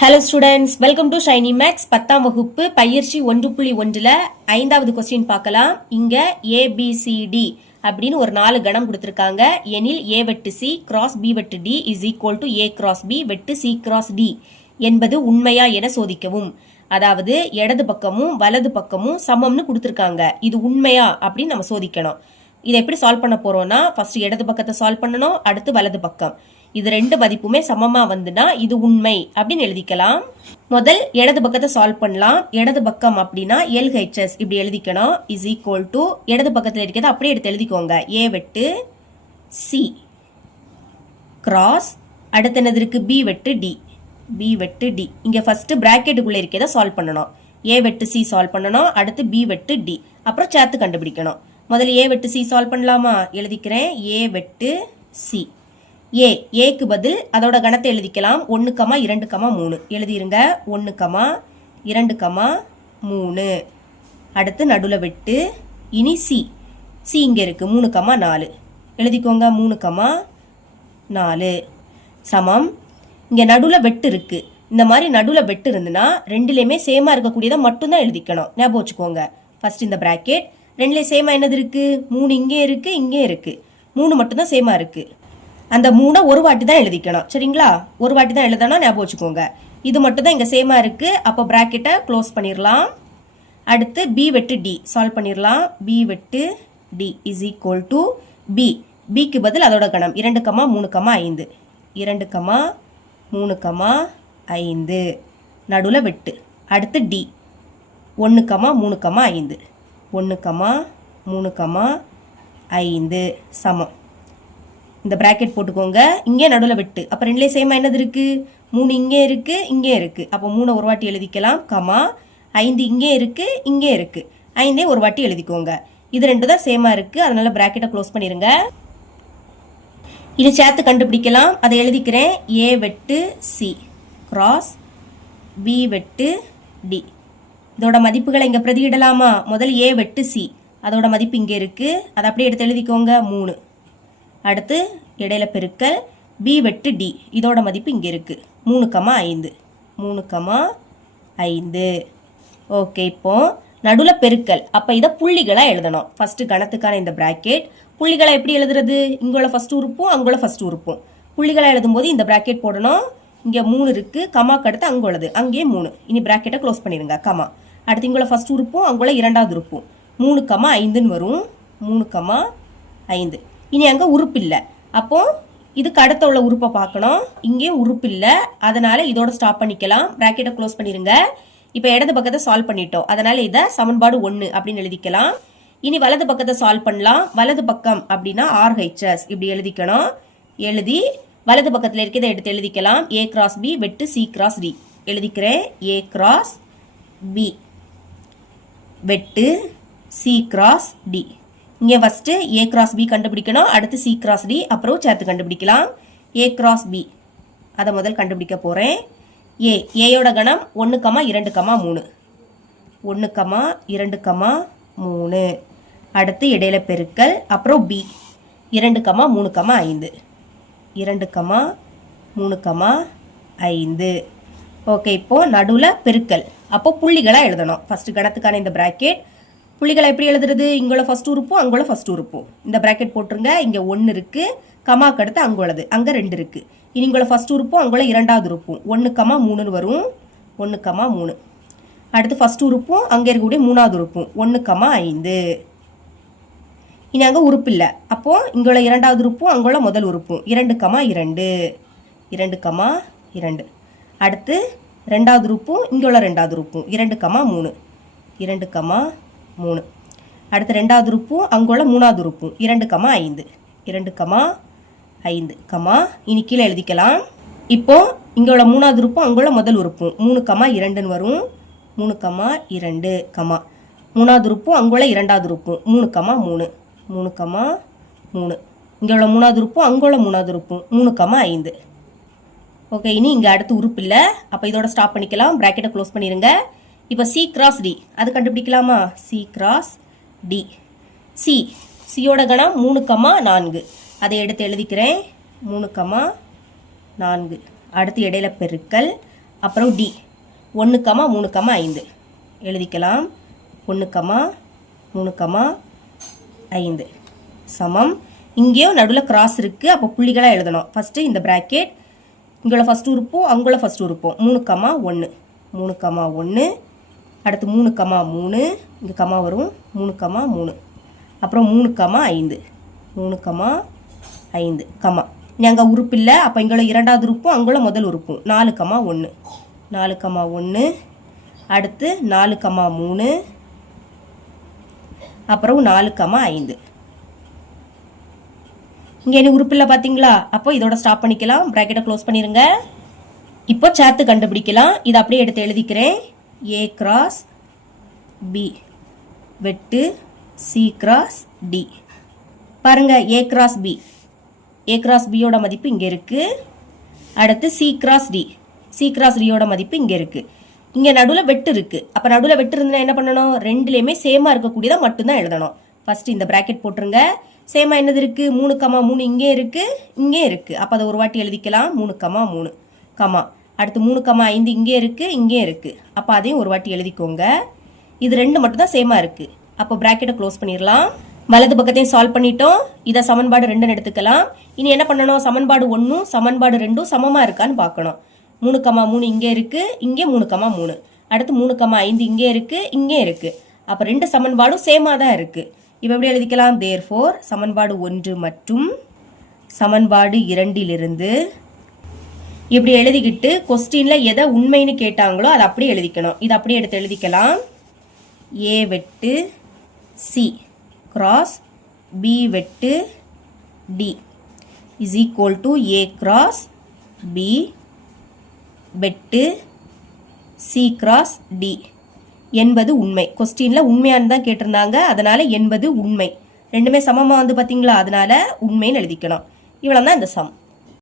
Hello students, welcome to Shiny Max 10ஆம் வகுப்பு பயிற்சி 1.1ல் 5வது கொஸ்டின் பார்க்கலாம். இங்க ஏபிசிடி அப்படின்னு ஒரு 4 கணம் கொடுத்துருக்காங்க. எனில் ஏ வெட்டு சி கிராஸ் பி வெட்டு D is equal to A cross B வெட்டு சி கிராஸ் டி என்பது உண்மையா என சோதிக்கவும். அதாவது இடது பக்கமும் வலது பக்கமும் சமம்னு கொடுத்துருக்காங்க. இது உண்மையா அப்படின்னு நம்ம சோதிக்கணும். இதை எப்படி சால்வ் பண்ண போறோம்னா, ஃபர்ஸ்ட் இடது பக்கத்தை சால்வ் பண்ணணும், அடுத்து வலது பக்கம். இது ரெண்டு மதிப்புமே சமமா வந்துனா இது உண்மை அப்படின்னு எழுதிக்கலாம். முதல் இடது பக்கத்தை சால்வ் பண்ணலாம். இடது பக்கம் அப்படின்னா LHS இப்படி எழுதிக்கணும். இஸ் ஈக்குவல் டு இடது பக்கத்தில் இருக்கிறது அப்படியே எடுத்து எழுதிக்கோங்க. ஏ வெட்டு சி கிராஸ் அடுத்து என்னது இருக்கு, பி வெட்டு டி. பி வெட்டு டி இங்க ஃபர்ஸ்ட் பிராக்கெட்டுக்குள்ள இருக்கிறத சால்வ் பண்ணணும். ஏ வெட்டு சி சால்வ் பண்ணணும், அடுத்து பி வெட்டு டி, அப்புறம் சேர்த்து கண்டுபிடிக்கணும். முதல்ல ஏ வெட்டு சி சால்வ் பண்ணலாமா? எழுதிக்கிறேன். ஏ வெட்டு சி ஏக்கு பதில் அதோட கணத்தை எழுதிக்கலாம். 1, 2, 3 எழுதிருங்க. 1, 2, 3 அடுத்து நடுவில் வெட்டு. இனி சி இங்க இருக்கு 3, 4 எழுதிக்கோங்க. 3, 4 சமம். இங்க நடுவில் வெட்டு இருக்கு. இந்த மாதிரி நடுவில் வெட்டு இருந்துன்னா ரெண்டுலேயுமே சேமா இருக்கக்கூடியதை மட்டும்தான் எழுதிக்கணும். ஞாபகம் வச்சுக்கோங்க. ஃபர்ஸ்ட் இந்த பிராக்கெட் ரெண்டுலேயும் சேமா என்னது இருக்கு, 3 இங்கே இருக்கு, இங்கே இருக்கு. 3 மட்டும்தான் சேமா இருக்கு. அந்த 3 ஒரு வாட்டி தான் எழுதிக்கணும். சரிங்களா? ஒரு வாட்டி தான் எழுதணும், ஞாபகம் வச்சுக்கோங்க. இது மட்டும் தான் இங்கே சேமா இருக்கு. அப்போ பிராக்கெட்டை க்ளோஸ் பண்ணிடலாம். அடுத்து பி வெட்டு டி சால்வ் பண்ணிடலாம். பி வெட்டு டி இஸ் ஈக்குவல் டு பிக்கு பதில் அதோட கணம் 2, 3, 5 2, 3, 5 நடுவில் வெட்டு. அடுத்து டி 1, 3, 5 1, 3, 5 சமம். இந்த பிராக்கெட் போட்டுக்கோங்க. இங்கே நடுவில் வெட்டு. அப்போ ரெண்டுலேயும் சேமா என்னது இருக்கு, 3 இங்கே இருக்கு, இங்கே இருக்கு. அப்போ 3 ஒரு வாட்டி எழுதிக்கலாம். 5 இங்கே இருக்கு, இங்கே இருக்கு. 5 ஒரு வாட்டி எழுதிக்கோங்க. இது ரெண்டு தான் சேமா இருக்கு. அதனால பிராக்கெட்டை க்ளோஸ் பண்ணிருங்க. இது சேர்த்து கண்டுபிடிக்கலாம். அதை எழுதிக்கிறேன். ஏ வெட்டு சி கிராஸ் பி வெட்டு டி. இதோட மதிப்புகளை இங்கே பிரதியிடலாமா? முதல் ஏ வெட்டு சி அதோட மதிப்பு இங்கே இருக்கு. அதை அப்படியே எடுத்து எழுதிக்கோங்க. 3 அடுத்து இடையில பெருக்கல் பி வெட்டு டி இதோட மதிப்பு இங்கே இருக்கு 3, 5 3, 5 ஓகே. இப்போ நடுவில் பெருக்கல். அப்போ இதை புள்ளிகளாக எழுதணும். ஃபர்ஸ்ட் கணத்துக்கான இந்த பிராக்கெட் புள்ளிகளை எப்படி எழுதுறது? இங்குள்ள ஃபர்ஸ்ட் உறுப்பும் அங்குள்ள ஃபர்ஸ்ட் உறுப்பும் புள்ளிகளை எழுதும்போது இந்த பிராக்கெட் போடணும். இங்கே 3 இருக்கு, கமாக்கு அடுத்து அங்குள்ளது, அங்கேயே 3. இனி பிராக்கெட்டை க்ளோஸ் பண்ணிடுங்க. கமா அடுத்து இங்குள்ள ஃபர்ஸ்ட் உறுப்பும் அங்குள்ள இரண்டாவது உறுப்பும் 3, 5ன்னு வரும். 3, 5 இனி அங்கே உறுப்பு இல்லை. அப்போ இதுக்கு அடுத்த உள்ள உறுப்பை பார்க்கணும். இங்கே உறுப்பு இல்லை, அதனால இதோட ஸ்டாப் பண்ணிக்கலாம். பிராக்கெட்டை க்ளோஸ் பண்ணிருங்க. இப்போ இடது பக்கத்தை சால்வ் பண்ணிட்டோம். அதனால இதை சமன்பாடு 1 அப்படின்னு எழுதிக்கலாம். இனி வலது பக்கத்தை சால்வ் பண்ணலாம். வலது பக்கம் அப்படின்னா RHS இப்படி எழுதிக்கணும். எழுதி வலது பக்கத்தில் இருக்கிறத எடுத்து எழுதிக்கலாம். ஏ கிராஸ் பி வெட்டு சி கிராஸ் டி எழுதிக்கிறேன். ஏ கிராஸ் பி வெட்டு சி கிராஸ் டி. இங்கே ஃபர்ஸ்ட் ஏ கிராஸ் பி கண்டுபிடிக்கணும், அடுத்து சி கிராஸ் டி, அப்புறம் சேர்த்து கண்டுபிடிக்கலாம். ஏ கிராஸ் பி அதை முதல் கண்டுபிடிக்க போகிறேன். ஏயோட கணம் 1, 2, 3 1, 2, 3 அடுத்து இடையில பெருக்கல், அப்புறம் பி 2, 3, 5 2, 3, 5 ஓகே. இப்போ நடுவில் பெருக்கல். அப்போ புள்ளிகளாக எழுதணும். ஃபர்ஸ்ட் கணத்துக்கான இந்த பிராக்கெட் புள்ளிகளை எப்படி எழுதுறது? இங்குள்ள ஃபர்ஸ்ட் உறுப்பும் அங்குள்ள ஃபர்ஸ்ட் உறுப்பும் இந்த பிராக்கெட் போட்டுருங்க. இங்கே 1 இருக்கு, கமாக்கு அடுத்து அங்குள்ளது, அங்கே 2 இருக்கு. இனி இங்குள்ள ஃபர்ஸ்ட் உறுப்பும் அங்குள்ள இரண்டாவது உறுப்பும் 1, 3ன்னு வரும். 1, 3 அடுத்து ஃபர்ஸ்ட் உறுப்பும் அங்கே இருக்கக்கூடிய மூணாவது உறுப்பும் 1, 5 இனி அங்கே உறுப்பு இல்லை. அப்போ இங்குள்ள இரண்டாவது உறுப்பும் அங்குள்ள முதல் உறுப்பும் 2, 2 2, 2 அடுத்து ரெண்டாவது உறுப்பும் இங்குள்ள ரெண்டாவது உறுப்பும் 2, 3 2, 3 அடுத்து ரெண்டாவது உறுப்பும் அங்குள்ள மூணாவது உறுப்பும் 2, 5 2, 5 இனி கீழே எழுதிக்கலாம். இப்போ இங்குள்ள மூணாவது உறுப்பும் அங்குள்ள முதல் உறுப்பும் 3, 2ன்னு வரும். 3, 2 மூணாவது உறுப்பும் அங்குள்ள இரண்டாவது உறுப்பும் 3, 3 3, 3 இங்குள்ள மூணாவது உறுப்பும் அங்குள்ள மூணாவது உறுப்பும் 3, 5 ஓகே. இனி இங்கே அடுத்து உறுப்பு இல்லை. அப்போ இதோட ஸ்டாப் பண்ணிக்கலாம். பிராக்கெட்டை க்ளோஸ் பண்ணிடுங்க. இப்போ சி கிராஸ் டி அது கண்டுபிடிக்கலாமா? சி கிராஸ் டி சியோட கணம் 3, 4 அதை எடுத்து எழுதிக்கிறேன். 3, 4 அடுத்து இடையில பெருக்கல், அப்புறம் டி 1, 3, 5 எழுதிக்கலாம். 1, 3, 5 சமம். இங்கேயும் நடுவில் கிராஸ் இருக்குது, அப்போ புள்ளிகளாக எழுதணும். ஃபஸ்ட்டு இந்த ப்ராக்கெட் இங்குள்ள ஃபஸ்ட்டு உறுப்பும் அங்குள்ள ஃபஸ்ட்டு உறுப்பும் 3, 1 3, 1 அடுத்து 3, 3 இங்கே கமா வரும் 3, 3 அப்புறம் 3, 5 3, 5 கமா. இனி அங்கே உறுப்பு இல்லை, அப்போ இங்குள்ள இரண்டாவது உறுப்பும் அங்குள்ள முதல் உறுப்பும் 4, 1 4, 1 அடுத்து 4, 3 அப்புறம் 4, 5 இங்கே இனி உறுப்பு இல்லை பார்த்தீங்களா? அப்போ இதோட ஸ்டாப் பண்ணிக்கலாம். ப்ராக்கெட்டை க்ளோஸ் பண்ணிடுங்க. இப்போ சேர்த்து கண்டுபிடிக்கலாம். இதை அப்படியே எடுத்து எழுதிக்கிறேன். ஏ கிராஸ் பி வெட்டு சி கிராஸ் டி. பாருங்க, A cross B, A cross பியோட மதிப்பு இங்கே இருக்குது. அடுத்து C cross D, C cross டியோட மதிப்பு இங்கே இருக்குது. இங்கே நடுவில் வெட்டு இருக்குது. அப்போ நடுவில் வெட்டு இருந்தால் என்ன பண்ணணும்? ரெண்டுலேயுமே சேமாக இருக்கக்கூடியதாக மட்டும்தான் எழுதணும். ஃபஸ்ட்டு இந்த ப்ராக்கெட் போட்டுருங்க. சேமா என்னது இருக்குது? 3, 3 இங்கே இருக்குது, இங்கே இருக்குது. அப்போ அதை ஒரு வாட்டி எழுதிக்கலாம். 3, 3 கமா. அடுத்து 3, 5 இங்கே இருக்குது, இங்கே இருக்குது. அப்போ அதையும் ஒரு வாட்டி எழுதிக்கோங்க. இது ரெண்டு மட்டும் தான் சேமாக இருக்குது. அப்போ ப்ராக்கெட்டை க்ளோஸ் பண்ணிடலாம். வலது பக்கத்தையும் சால்வ் பண்ணிட்டோம். இதை சமன்பாடு 2 எடுத்துக்கலாம். இனி என்ன பண்ணணும்? சமன்பாடு 1 சமன்பாடு 2 சமமாக இருக்கான்னு பார்க்கணும். 3, 3 இங்கே இருக்குது, இங்கே 3, 3 அடுத்து 3, 5 இங்கே இருக்குது, இங்கே இருக்குது. அப்போ ரெண்டு சமன்பாடும் சேமாக தான் இருக்குது. இப்போ எப்படி எழுதிக்கலாம்? தேர்ஃபோர் சமன்பாடு 1 மற்றும் சமன்பாடு 2 இப்படி எழுதிக்கிட்டு கொஸ்டினில் எதை உண்மைன்னு கேட்டாங்களோ அதை அப்படியே எழுதிக்கணும். இதை அப்படியே எடுத்து எழுதிக்கலாம். ஏ வெட்டு சி கிராஸ் பி வெட்டு D is equal to A cross B வெட்டு சி கிராஸ் டி என்பது உண்மை. கொஸ்டினில் உண்மையானு தான் கேட்டிருந்தாங்க, அதனால் என்பது உண்மை. ரெண்டுமே சமமாக வந்து பார்த்தீங்களா? அதனால் உண்மைன்னு எழுதிக்கணும். இவ்வளோ தான் இந்த சம்.